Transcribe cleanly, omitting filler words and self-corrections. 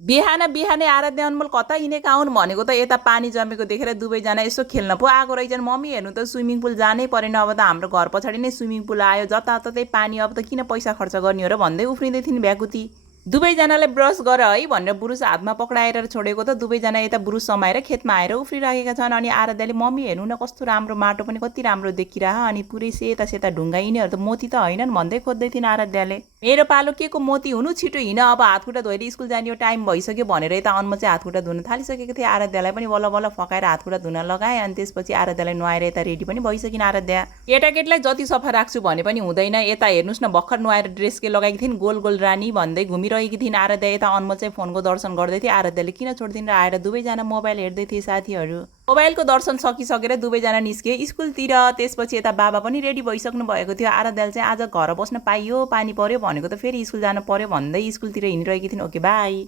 बिहानै बिहानै आराध्या अनमोल कता हिँडेका हुन् भनेको त यता पानी जमेको देखेर दुवैजना यसो खेल्न पो आएको रहेछन्। मम्मी हेर्नु त स्विमिङ पुल जानै परेन, अब त हाम्रो घर पछाडि नै स्विमिङ पुल आयो, जताततै पानी, अब त किन पैसा खर्च गर्ने हो र भन्दै उफ्रिँदै थिइन् भ्याकुती। दुवैजनाले ब्रस गर है भनेर बुरुस हातमा पक्राएर छोडेको त दुवैजना यता बुरुस समाएर खेतमा आएर उफ्रिराखेका छन्। अनि आराध्याले मम्मी हेर्नु न कस्तो राम्रो माटो पनि कति राम्रो देखिरह, अनि पुरै सेता सेता ढुङ्गा, यिनीहरू त मोती त होइनन् भन्दै खोज्दै थिइन् आराध्याले। मेरो पालो के को मोती हुनु, छिटो हिँड, अब हातखुट्टा धोएर स्कुल जाने टाइम भइसक्यो भनेर यता अनमोल चाहिँ हातखुट्टा धुन थालिसकेको थिए। आराध्यालाई पनि बल्ल बल्ल फकाएर हातखुट्टा धुन लगाए। अनि त्यसपछि आराध्यालाई नुहाएर यता रेडी पनि भइसकिन् आराध्या। केटाकेटीलाई जति सफा राख्छु भने पनि हुँदैन, यता हेर्नुस् न भर्खर नुहाएर ड्रेस के लगाएकी थिइन्, गोल गोल रानी भन्दै घुमिरहेकी थिइन् आराध्या। यता अनमोल चाहिँ फोनको दर्शन गर्दै थिए। आराध्याले किन छोड्दिन् र आएर दुवैजना मोबाइल हेर्दै थिए साथीहरू। मोबाइलको दर्शन सकिसकेर दुवैजना निस्के स्कुलतिर। त्यसपछि यता बाबा पनि रेडी भइसक्नु भएको थियो। आराध्याले चाहिँ आज घर बस्न पाइयो, पानी पर्यो भनेको त फेरि स्कुल जानु पर्यो भन्दै स्कुलतिर हिँडिरहेकी थिइन्। Okay by.